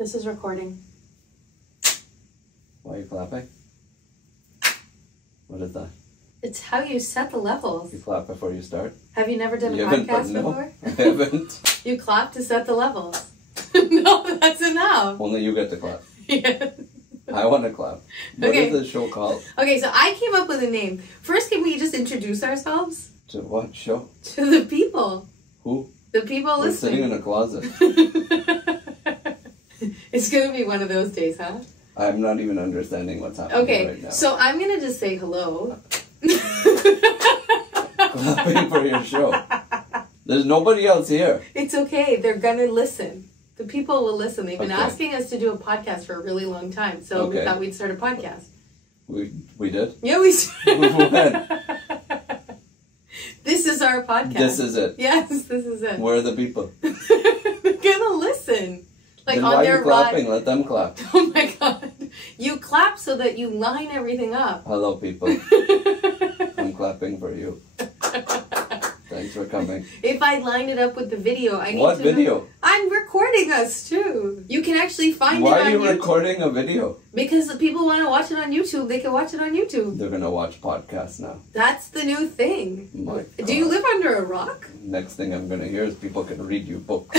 This is recording. Why are you clapping? What is that? It's how you set the levels. You clap before you start? Have you never done a podcast no, before? I haven't. You clap to set the levels. No, that's enough. Only you get to clap. Yeah. I want to clap. What is the show called? Okay, so I came up with a name. First, can we just introduce ourselves? To what show? To the people. Who? The people We're listening. sitting in a closet. It's going to be one of those days, huh? I'm not even understanding what's happening right now. Okay, so I'm going to just say hello. Clapping for your show. There's nobody else here. It's okay. They're going to listen. The people will listen. They've been Okay. asking us to do a podcast for a really long time, so we Okay. thought we'd start a podcast. We did? Yeah, we started. When? This is our podcast. This is it. Yes, this is it. Where are the people? They're gonna listen. Like Then on why are their you clapping? Let them clap. Oh my god. You clap so that you line everything up. Hello, people. I'm clapping for you. Thanks for coming. If I line it up with the video, I need What to video? know. I'm recording us too. You can actually find Why it on are you YouTube. recording a video? Because the people want to watch it on YouTube, they can watch it on YouTube. They're gonna watch podcasts now. That's the new thing. My Do you God. live under a rock? Next thing I'm gonna hear is people can read you books.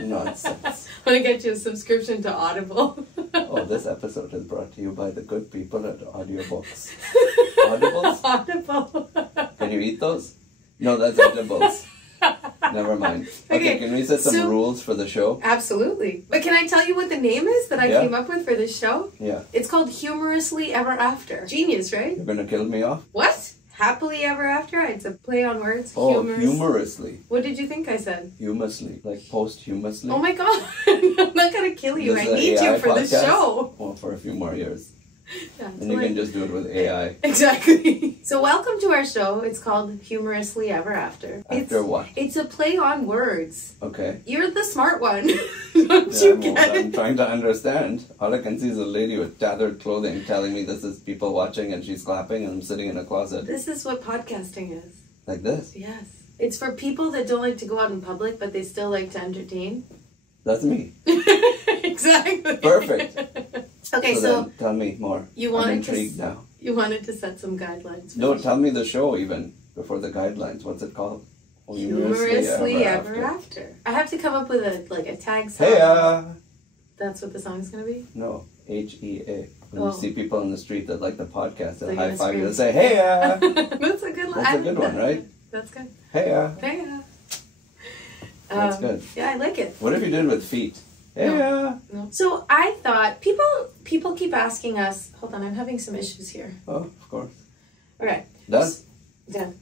Nonsense. I want to get you a subscription to Audible. Oh, this episode is brought to you by the good people at Audiobooks. Audibles? Audible. Can you eat those? No, that's edibles. Never mind. Okay, can we set some rules for the show? Absolutely. But can I tell you what the name is that I came up with for this show? Yeah. It's called Humorously Ever After. Genius, right? You're gonna kill me off? What? Happily Ever After? It's a play on words. Oh, Humorous. humorously. What did you think I said? Humously. Like posthumously. Oh my god. I'm not going to kill you. This I is an need AI you for the podcast? show. Well, for a few more years. Yeah, And you can just do it with AI. Exactly. So welcome to our show. It's called Humorously Ever After. After what? It's a play on words. Okay. You're the smart one. Don't you get I'm it? trying to understand. All I can see is a lady with tattered clothing telling me this is people watching and she's clapping and I'm sitting in a closet. This is what podcasting is. Like this. Yes. It's for people that don't like to go out in public, but they still like to entertain. That's me. Exactly. Perfect. Okay, so then, tell me more. you I'm wanted intrigued now. You wanted to set some guidelines. For No, the tell me the show even before the guidelines. What's it called? Humorously Ever After. I have to come up with a tag song. Hey, That's what the song's gonna be? No, H-E-A. When Oh. you see people on the street that like the podcast, they'll They're high gonna five you scream. and say, hey, That's a good one. That's a good one, right? That's good. Hey, Hey, That's good. Yeah, I like it. What if you did with feet? Hey, No. So I thought people keep asking us. Hold on, I'm having some issues here. Oh, of course. All right. Done? Done.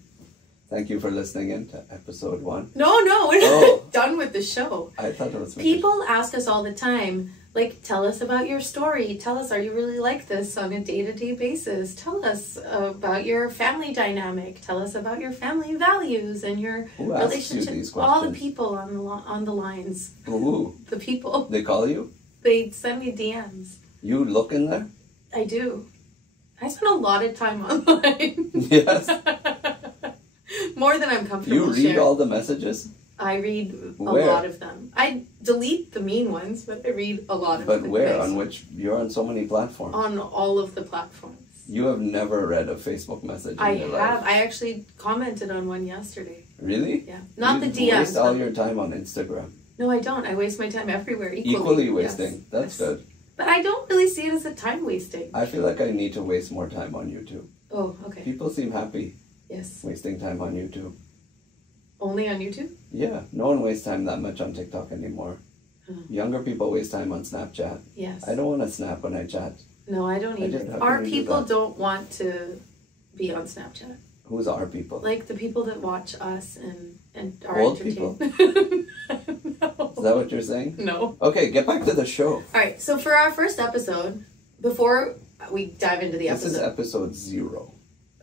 Thank you for listening in to episode 1. No, we're not done with the show. I thought it was finished. People ask us all the time, like, tell us about your story. Tell us, are you really like this on a day-to-day basis? Tell us about your family dynamic. Tell us about your family values and your Who asks you relationship. these All the questions? people on the lines. Ooh, The people. they call you? They send me DMs. You look in there? I do. I spend a lot of time online. Yes. More than I'm comfortable You read sharing. all the messages? I read a Where? lot of them. I delete the mean ones, but I read a lot of them. But where? On which? You're on so many platforms. On all of the platforms. You have never read a Facebook message in your life. I actually commented on one yesterday. Really? Yeah. Not you the DMs. waste all but- your time on Instagram. No, I don't. I waste my time everywhere equally. Equally wasting. Yes. That's good. But I don't really see it as a time wasting. I feel like I need to waste more time on YouTube. Oh, okay. People seem happy Yes. wasting time on YouTube. Only on YouTube? Yeah, no one wastes time that much on TikTok anymore. Oh. Younger people waste time on Snapchat. Yes. I don't want to snap when I chat. No, I don't I either. just- how Our can you do people that? don't want to be on Snapchat. Who's our people? Like the people that watch us and are Old entertained. No. Is that what you're saying? No. Okay, get back to the show. All right. So for our first episode, before we dive into the This is episode. episode 0.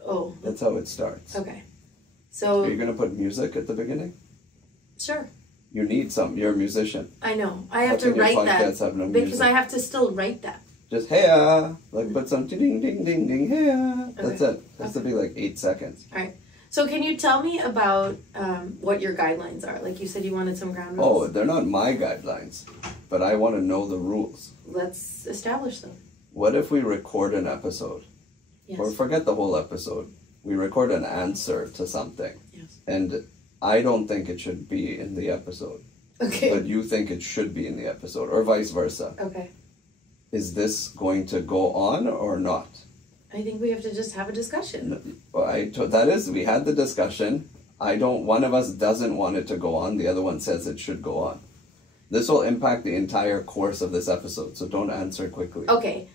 Oh. That's how it starts. Okay. So. Are you going to put music at the beginning? Sure. You need some. You're a musician. I know. I How have to can your write podcasts that have no because music? I have to still write that. Just hey like put some ding ding ding ding hey That's it. It has to be like 8 seconds. All right. So can you tell me about what your guidelines are? Like you said you wanted some ground rules. Oh, they're not my guidelines. but I want to know the rules. Let's establish them. What if we record an episode? Yes. Or forget the whole episode. We record an answer to something. Yes. And I don't think it should be in the episode. Okay. But you think it should be in the episode, or vice versa. Okay. Is this going to go on or not? I think we have to just have a discussion. We had the discussion. One of us doesn't want it to go on. The other one says it should go on. This will impact the entire course of this episode, so don't answer quickly. Okay.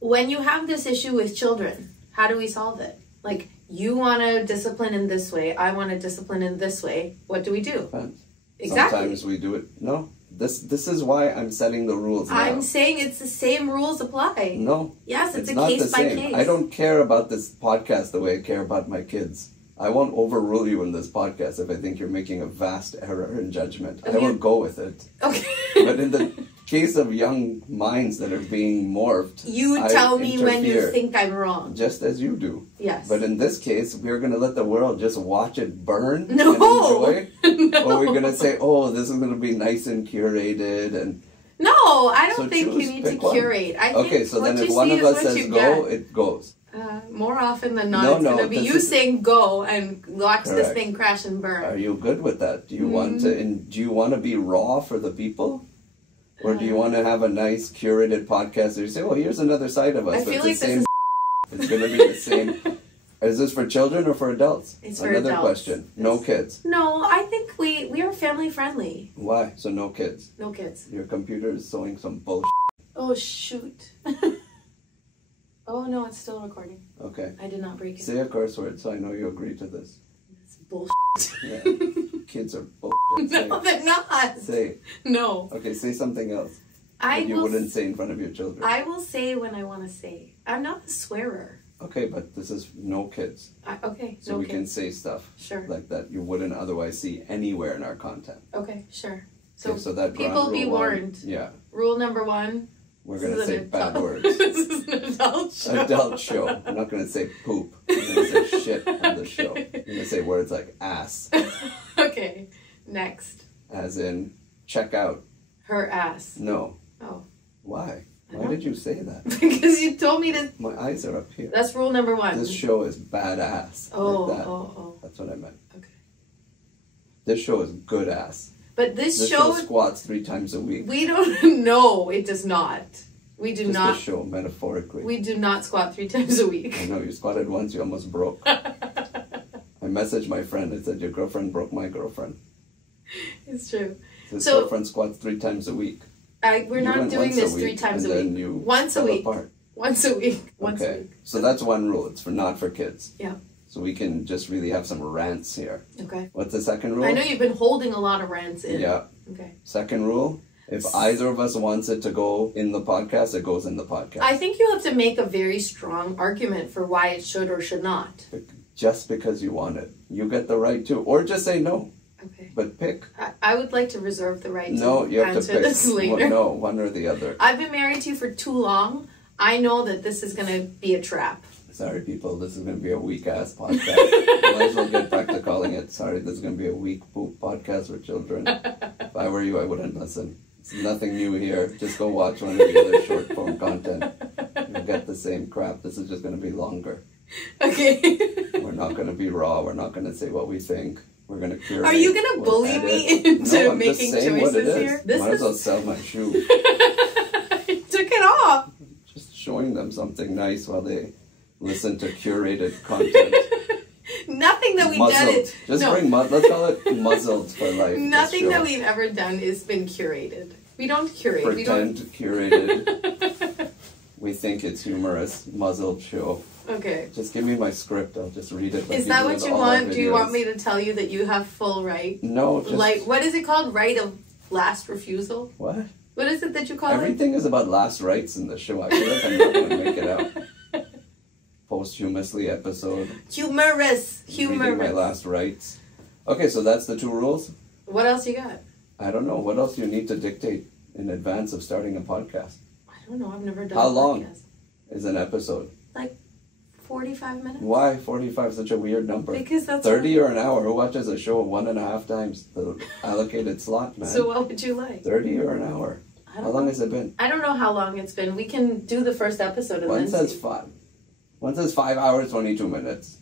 When you have this issue with children, how do we solve it? Like, you want to discipline in this way, I want to discipline in this way. What do we do? Depends. Exactly. Sometimes we do it. No. This is why I'm setting the rules now. I'm saying it's the same rules apply. No. Yes, it's a not case the by same. case. I don't care about this podcast the way I care about my kids. I won't overrule you in this podcast if I think you're making a vast error in judgment. Okay. I will go with it. Okay. But in the case of young minds that are being morphed, You I tell me when you interfere, think I'm wrong. just as you do. Yes. But in this case, we're going to let the world just watch it burn No. and enjoy. No. Or we're going to say, oh, this is going to be nice and curated. And No, I don't so think you choose, need to pick one. curate. I okay, think so what then if you one see of is us what says you go, get. it goes. More often than not, No, it's going to be this you is- saying go and watch this Correct. thing crash and burn. Are you good with that? Do you want to? Do you want to be raw for the people, or do you want to have a nice curated podcast where you say, "Oh, here's another side of us"? I but feel it's like the this same. It's going to be the same. Is this for children or for adults? It's for Another adults. question. No kids. No, I think we are family friendly. Why? So no kids. No kids. Your computer is showing some bullshit. Oh, shoot. Oh, no, it's still recording. Okay. I did not break it. Say a curse word so I know you agree to this. It's bullshit. Yeah. Kids are bullshit. Say No, it. they're not. Say. No. Okay, say something else I that you will, wouldn't say in front of your children. I will say when I want to say. I'm not a swearer. Okay, but this is no kids. Okay, So no we kids. can say stuff Sure. like that you wouldn't otherwise see anywhere in our content. Okay, sure. Okay, so that people ground be rule one, warned. yeah, Rule number 1. we're this going to is say an bad adult- words. This is an adult show. Adult show. We're not going to say poop. We're going to say shit on the show. We're going to say words like ass, Okay, next. as in check out. Her ass. No. Oh. Why? I Why don't- did you say that? Because you told me to. My eyes are up here. That's rule number 1. This show is badass. Oh, like that. oh. That's what I meant. Okay. This show is good ass. But this This show, show squats 3 times a week. we don't. No, it does not. We do Just not. this show, metaphorically. We do not squat 3 times a I week. know, you squatted once, you almost broke. I messaged my friend and said, your girlfriend broke my girlfriend. It's true. His So- girlfriend squats 3 times a week. We're You not went doing once a this 3 week, times a and then week. you Once a fell week. apart. Once a week. Once a Okay, week. so that's one rule. It's not for kids. Yeah. So we can just really have some rants here. Okay. What's the second rule? I know you've been holding a lot of rants in. Yeah. Okay. Second rule, if either of us wants it to go in the podcast, it goes in the podcast. I think you have to make a very strong argument for why it should or should not. Just because you want it. You get the right to. Or just say no. Okay. But pick. I would like to reserve the right No, to you have to answer pick. this later. Well, no, one or the other. I've been married to you for too long. I know that this is going to be a trap. Sorry, people, this is going to be a weak-ass podcast. Might as well get back to calling it, sorry, this is going to be a weak poop podcast for children. If I were you, I wouldn't listen. It's nothing new here. Just go watch one of the other short-form content. You'll get the same crap. This is just going to be longer. Okay. We're not going to be raw. We're not going to say what we think. We're going to curate. Are you going to We'll bully edit. me into No, I'm making just saying what it choices is. here? This Might as well is... sell my shoe. I took it off. Just showing them something nice while they listen to curated content. Nothing that we've done Muzzled. is... Just no. bring let's call it muzzled for life. this Nothing show. that we've ever done has been curated. We don't curate. We don't... Pretend curated. We think it's humorous. Muzzled show. Okay. Just give me my script. I'll just read it. like Is we that do what with you all our want? Do you want videos. me to tell you that you have full right? No, just... Like, what is it called? Right of last refusal? What? What is it that you call Everything is about last rites in the show. I feel like I'm not going to make it out. Posthumously episode. it? Humorous. Reading my Humorous. last rites. Okay, so that's the 2 rules. What else you got? I don't know. What else do you need to dictate in advance of starting a podcast? I don't know. I've never done How a long? podcast. Is an episode? Like 45 minutes? Why 45 such a weird number? Because that's 30 or an hour. Who watches a show 1.5 times the allocated slot, man? So what would you like? 30 or an hour. How long has it been? I don't know how long it's been. We can do the first episode and One then says see. 5. One says 5 hours, 22 minutes.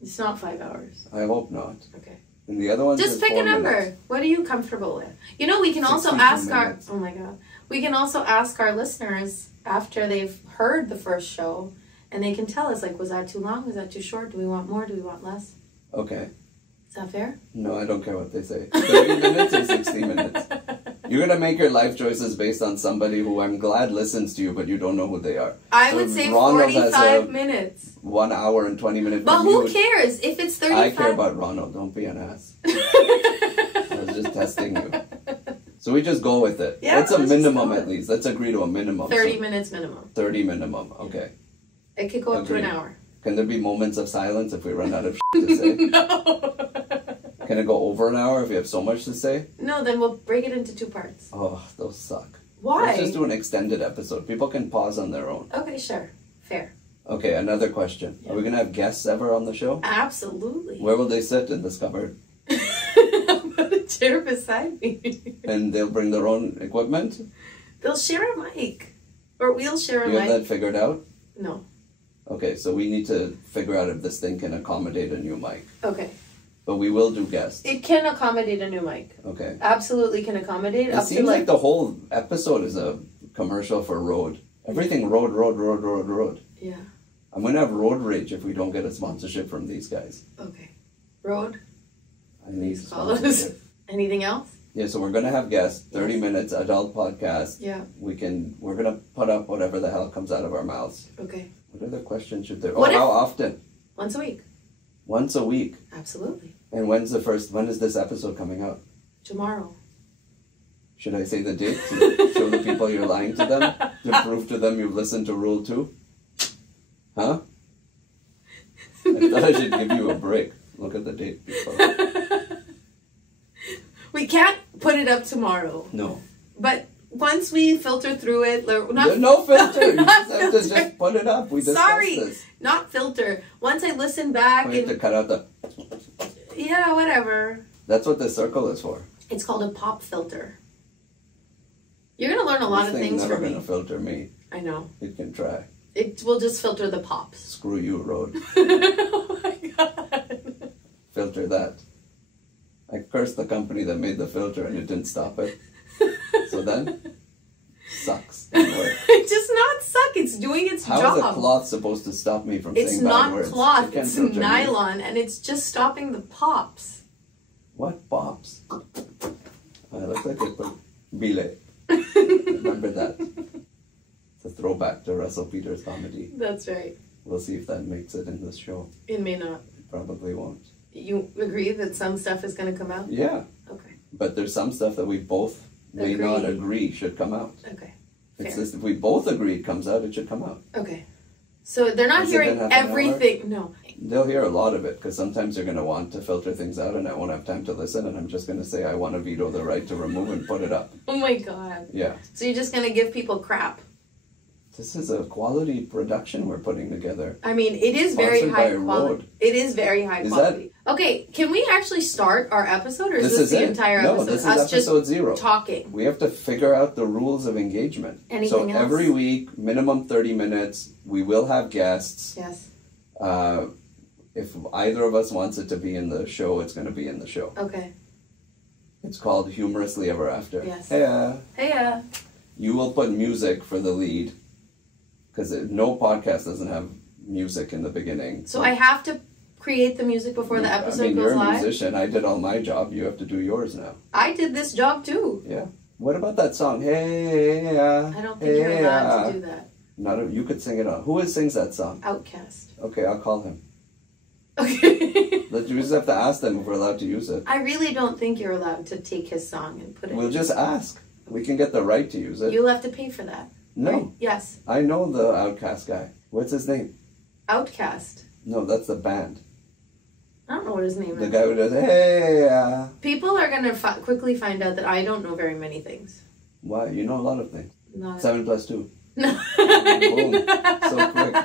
It's not 5 hours. I hope not. Okay. And the other one Just says pick 4 a number. minutes. What are you comfortable with? You know, we can also 62 ask minutes. our... Oh my God. We can also ask our listeners after they've heard the first show, and they can tell us, like, was that too long? Was that too short? Do we want more? Do we want less? Okay. Is that fair? No, I don't care what they say. 30 minutes or 60 minutes? You're going to make your life choices based on somebody who I'm glad listens to you, but you don't know who they are. I So would say Ronald has 45 minutes. 1 hour and 20 minutes. But who cares if it's 35? I care about Ronald. Don't be an ass. I was just testing you. So we just go with it. Yeah, What's a let's just minimum go at least? Let's agree to a minimum. 30 So minutes minimum. 30 minimum. Okay. It could go up to an Agreed. hour. Can there be moments of silence if we run out of shit to say? No. Can it go over an hour if you have so much to say? No, then we'll break it into 2 parts. Oh, those suck. Why? Let's just do an extended episode. People can pause on their own. Okay, sure. Fair. Okay, another question. Yeah. Are we going to have guests ever on the show? Absolutely. Where will they sit in this cupboard? I'll put a chair beside me. And they'll bring their own equipment? They'll share a mic. Or we'll share a You have mic. that figured out? No. Okay, so we need to figure out if this thing can accommodate a new mic. Okay. But we will do guests. It can accommodate a new mic. Okay. Absolutely can accommodate. It Up seems to like the whole episode is a commercial for road. Everything road, road, road, road, road. Yeah. I'm going to have road rage if we don't get a sponsorship from these guys. Okay. Road. I need Follows. sponsorship. Anything else? Yeah, so we're going to have guests, 30 Yes. minutes, adult podcast. Yeah. We're going to put up whatever the hell comes out of our mouths. Okay. What other questions should there? What if- how often? Once a week. Once a week. Absolutely. And when is this episode coming out? Tomorrow. Should I say the date to show the people you're lying to them? To prove to them you've listened to Rule 2? Huh? I thought I should give you a break. Look at the date, people. We can't put it up tomorrow. No. But once we filter through it, not, No filter. You Not just have to filter. just put it up. We discussed sorry, this. not filter. Once I listen back We have to and cut out the... yeah, whatever. That's what this circle is for. It's called a pop filter. You're gonna learn a lot This of thing's things never from me. going to filter me. I know. It can try. It will just filter the pops. Screw you, road. Oh my god. Filter that. I cursed the company that made the filter and it didn't stop it. So then, sucks. It does not suck. It's doing its How job. is a cloth supposed to stop me from It's saying bad not words? cloth. It can't It's filter me. nylon, and it's just stopping the pops. What pops? I look like it, but Bile. Remember that. It's a throwback to Russell Peters' comedy. That's right. We'll see if that makes it in this show. It may not. It probably won't. You agree that some stuff is going to come out? Yeah, Okay. but there's some stuff that we both may Agree. not agree should come out. Okay. It's Fair. just if we both agree it comes out, it should come out. Okay. So they're not Has it hearing been half an hour? everything. No. They'll hear a lot of it because sometimes you're going to want to filter things out and I won't have time to listen and I'm just going to say I want to veto the right to remove and put it up. Oh my god. Yeah. So you're just going to give people crap. This is a quality production we're putting together. I mean, it is very Sponsored high by quality. Rode. It is very high Is quality. Okay, can we actually start our episode, or is This this is the it. entire No, episode? this is Us episode just 0. talking. We have to figure out the rules of engagement. Anything so else? every week, minimum 30 minutes, we will have guests. Yes. If either of us wants it to be in the show, it's going to be in the show. Okay. It's called Humorously Ever After. Yes. Hey, Hey, you will put music for the lead because no podcast doesn't have music in the beginning. so I have to create the music before the episode you're goes a live? musician. I did all my job. You have to do yours now. I did this job too. Yeah. What about that song? Hey, I don't think you're allowed to do that. You could sing it on. Who sings that song? Outcast. Okay, I'll call him. Okay. You just have to ask them if we're allowed to use it. I really don't think you're allowed to take his song and put it. We'll just ask. We can get the right to use it. You'll have to pay for that. No. Right? Yes. I know the Outcast guy. What's his name? Outcast. No, that's the band. I don't know what his name The is. guy who does, hey, People are going to quickly find out that I don't know very many things. Why? You know a lot of things. Not 7 plus 2. No. Boom. So quick.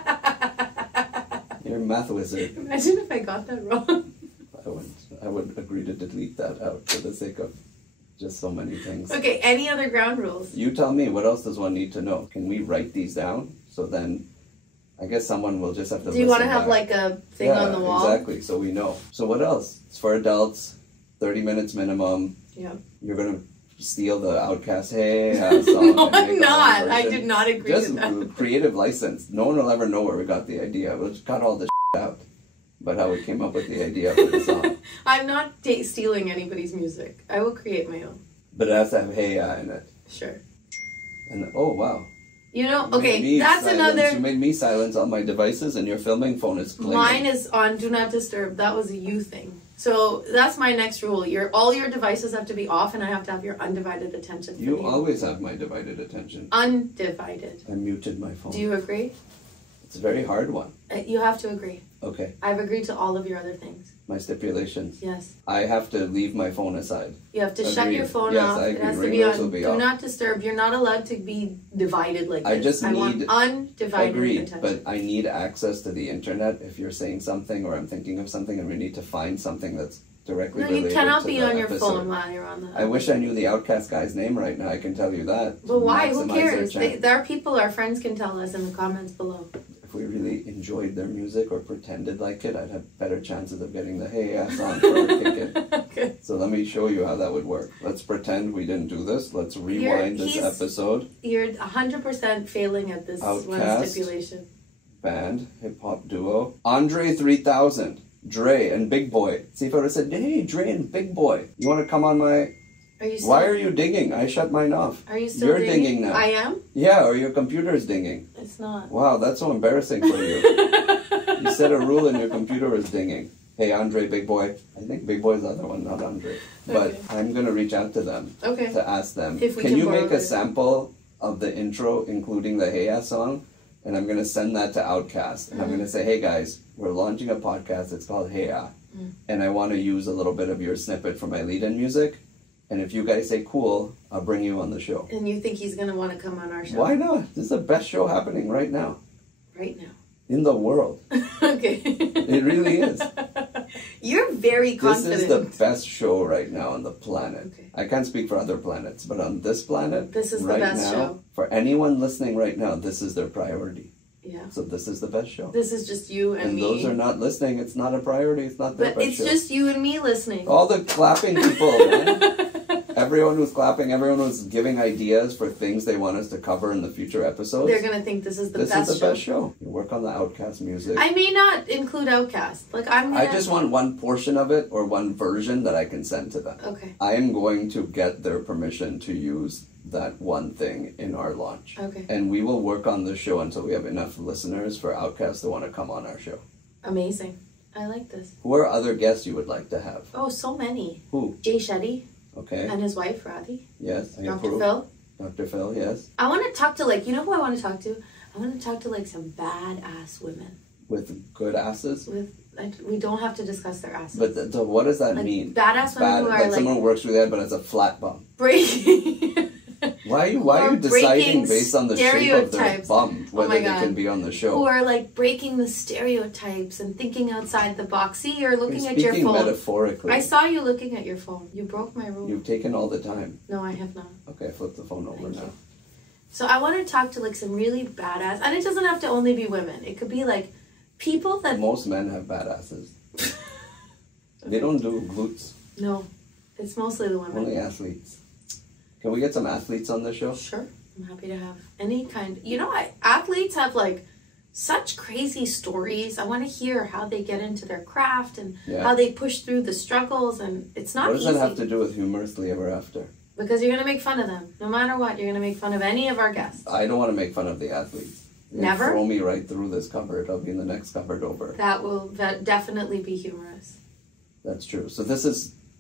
You're a math wizard. Imagine if I got that wrong. I would agree to delete that out for the sake of Just so many things. Okay, any other ground rules? You tell me, what else does one need to know? Can we write these down? So then, I guess someone will just have to Do you want to have like a thing on the wall? Exactly, so we know. So what else? It's for adults, 30 minutes minimum. Yeah. You're going to steal the Outcast Hey song. No, I'm not. I did not agree just to that. Creative license. No one will ever know where we got the idea. We'll just cut all this out. But how we came up with the idea for the song. I'm not stealing anybody's music. I will create my own. But it has to have Hey in it. Sure. And oh wow. You know, okay, that's another... You made me silence all my devices and your filming phone is playing. Mine is on Do Not Disturb. That was a you thing. So that's my next rule. All your devices have to be off and I have to have your undivided attention. You always have my divided attention. Undivided. I muted my phone. Do you agree? It's a very hard one. You have to agree. Okay. I've agreed to all of your other things. My stipulations. Yes. I have to leave my phone aside. You have to shut your phone yes, off. I agree. It has to Ringers be on Do Not Disturb. You're not allowed to be divided like this. I want undivided attention. But I need access to the internet if you're saying something or I'm thinking of something and we need to find something that's directly related to the you cannot be on your episode. phone while you're on the... I wish I knew the Outcast guy's name right now. I can tell you that. But why? Who cares? There are people, our friends can tell us in the comments below. If we really enjoyed their music or pretended like it, I'd have better chances of getting the Hey song for our ticket. Okay. So let me show you how that would work. Let's pretend we didn't do this. Let's rewind this episode. You're 100% failing at this Outcast, one stipulation. Band, hip-hop duo. Andre 3000, Dre, and Big Boy. See if I would have said, hey, Dre and Big Boy, you want to come on my... Why are you dinging? I shut mine off. Are you still You're dinging now. I am? Yeah, or your computer is dinging. It's not. Wow, that's so embarrassing for you. You set a rule and your computer is dinging. Hey, Andre, Big Boy. I think Big Boy's the other one, not Andre. But okay. I'm going to reach out to them to ask them. Can you make a sample of the intro, including the Hey Ya song? And I'm going to send that to Outcast. And I'm going to say, hey guys, we're launching a podcast. It's called Hey Ya. And I want to use a little bit of your snippet for my lead-in music. And if you guys say cool, I'll bring you on the show. And you think he's going to want to come on our show? Why not? This is the best show happening right now. Right now. In the world. Okay. It really is. You're very confident. This is the best show right now on the planet. Okay. I can't speak for other planets, but on this planet, this is the best show. For anyone listening right now, this is their priority. Yeah. So this is the best show. This is just you and me. And those are not listening. It's not a priority. It's not their best show. But it's just you and me listening. All the clapping people, man. Everyone who's clapping, everyone who's giving ideas for things they want us to cover in the future episodes. They're going to think this is the best show. This is the best show. You work on the Outcast music. I may not include Outcast. I just want one portion of it or one version that I can send to them. Okay. I am going to get their permission to use that one thing in our launch. Okay. And we will work on this show until we have enough listeners for Outcast to want to come on our show. Amazing. I like this. Who are other guests you would like to have? Oh, so many. Who? Jay Shetty. Okay. And his wife, Ravi. Yes. Dr. Phil. Dr. Phil, yes. I want to talk to, you know who I want to talk to? I want to talk to, some badass women. With good asses? We don't have to discuss their asses. But so what does that mean? Badass women who are, someone who works with that, but it's a flat bum. Breaking... Why are you deciding based on the shape of their bum whether they can be on the show? Who are breaking the stereotypes and thinking outside the box. See, you're looking at your phone. Speaking metaphorically. I saw you looking at your phone. You broke my rule. You've taken all the time. No, I have not. Okay, flip the phone over now. So I want to talk to some really badass, and it doesn't have to only be women. It could be people that... Most men have badasses. They don't do glutes. No, it's mostly the women. Only athletes. Can we get some athletes on the show? Sure. I'm happy to have any kind. Athletes have such crazy stories. I want to hear how they get into their craft and how they push through the struggles, and it's not easy. What does that have to do with Humorously Ever After? Because you're going to make fun of them. No matter what, you're going to make fun of any of our guests. I don't want to make fun of the athletes. Never? Throw me right through this cupboard. I'll be in the next cupboard over. That will definitely be humorous. That's true. So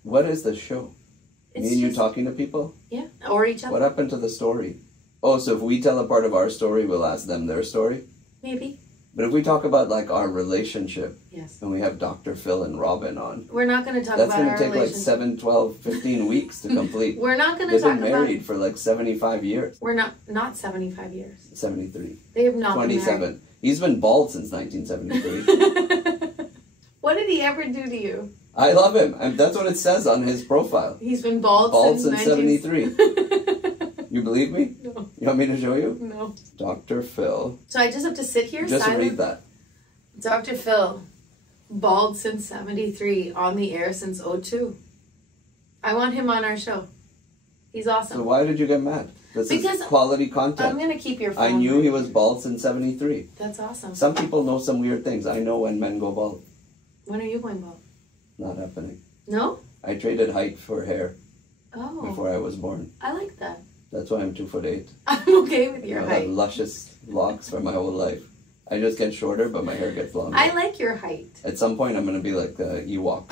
what is the show? Me and you talking to people? Yeah, or each other. What happened to the story? Oh, so if we tell a part of our story, we'll ask them their story? Maybe. But if we talk about our relationship, yes, and we have Dr. Phil and Robin on, we're not going to talk about our relationship. That's going to take 7, 12, 15 weeks to complete. We're not going to talk about... They've been married for 75 years. We're not 75 years. 73. They have not 27. Been married. He's been bald since 1973. What did he ever do to you? I love him. And that's what it says on his profile. He's been bald since 73. You believe me? No. You want me to show you? No. Dr. Phil. So I just have to sit here Just silent? read that. Dr. Phil, bald since 73, on the air since 02. I want him on our show. He's awesome. So why did you get mad? This is quality content. I'm going to keep your phone. I knew he was bald since 73. That's awesome. Some people know some weird things. I know when men go bald. When are you going bald? Not happening. No? I traded height for hair Oh. before I was born. I like that. That's why I'm 2'8". I'm okay with your I height. have luscious locks for my whole life. I just get shorter, but my hair gets longer. I like your height. At some point, I'm going to be like the Ewok.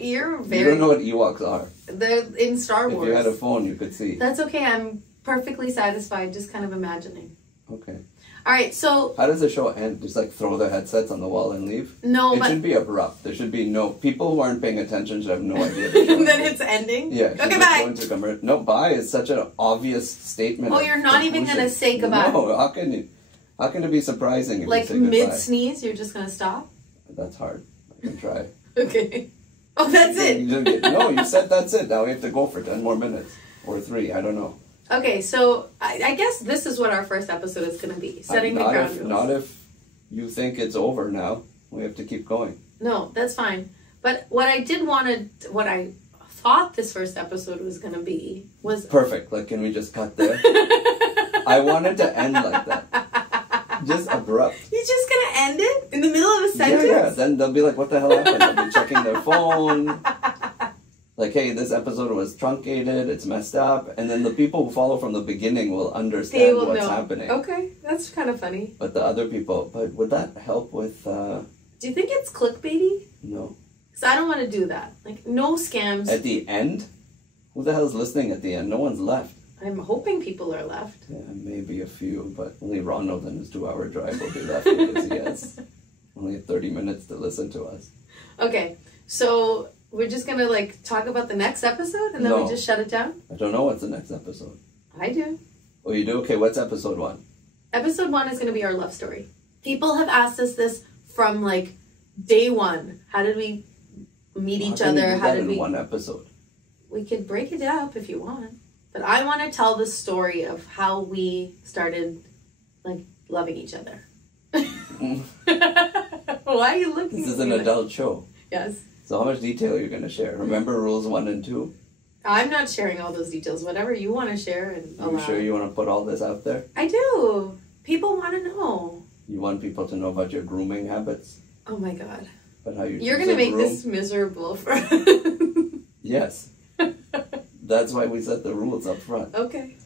You're very... You don't know what Ewoks are. They're in Star Wars. If you had a phone, you could see. That's okay. I'm perfectly satisfied, just kind of imagining. Okay. All right, so... How does the show end? Just like throw their headsets on the wall and leave? No, It should be abrupt. There should be no... People who aren't paying attention should have no idea. Then it's ending? Yeah. Okay, bye. No, bye is such an obvious statement. Oh, you're not even going to say goodbye? No, how can it be surprising if you say goodbye? Mid-sneeze, you're just going to stop? That's hard. I can try. Okay. Oh, that's it? No, you said that's it. Now we have to go for 10 more minutes. Or 3, I don't know. Okay, so I guess this is what our first episode is going to be. Setting the ground rules. Not if you think it's over now. We have to keep going. No, that's fine. But what I thought this first episode was going to be was... Perfect. Like, can we just cut there? I wanted to end like that. Just abrupt. You're just going to end it? In the middle of a sentence? Yeah. Then they'll be like, what the hell happened? They'll be checking their phone. Like, hey, this episode was truncated, it's messed up. And then the people who follow from the beginning will understand what's happening. Okay, that's kind of funny. But the other people, would that help with... Do you think it's clickbaity? No. Because I don't want to do that. Like, no scams. At the end? Who the hell is listening at the end? No one's left. I'm hoping people are left. Yeah, maybe a few, but only Ronald and his 2-hour drive will be left because he has only 30 minutes to listen to us. Okay, so we're just going to, like, talk about the next episode and then we just shut it down? I don't know what's the next episode. I do. Oh, you do? Okay, what's episode 1? Episode 1 is going to be our love story. People have asked us this from, like, day 1. How did we meet each other? How did we... one episode? We could break it up if you want. But I want to tell the story of how we started, like, loving each other. Why are you looking at me? This is an adult show. Yes. So how much detail are you going to share? Remember rules 1 and 2? I'm not sharing all those details. Whatever you want to share and allow. Are you sure you want to put all this out there? I do. People want to know. You want people to know about your grooming habits? Oh my God. But how You're going to make this miserable for... Yes. That's why we set the rules up front. Okay.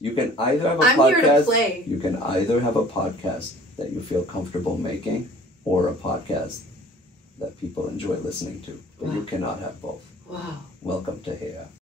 You can either have a podcast... I'm here to play. You can either have a podcast that you feel comfortable making or a podcast that people enjoy listening to. But you cannot have both. Wow. Welcome to Heya.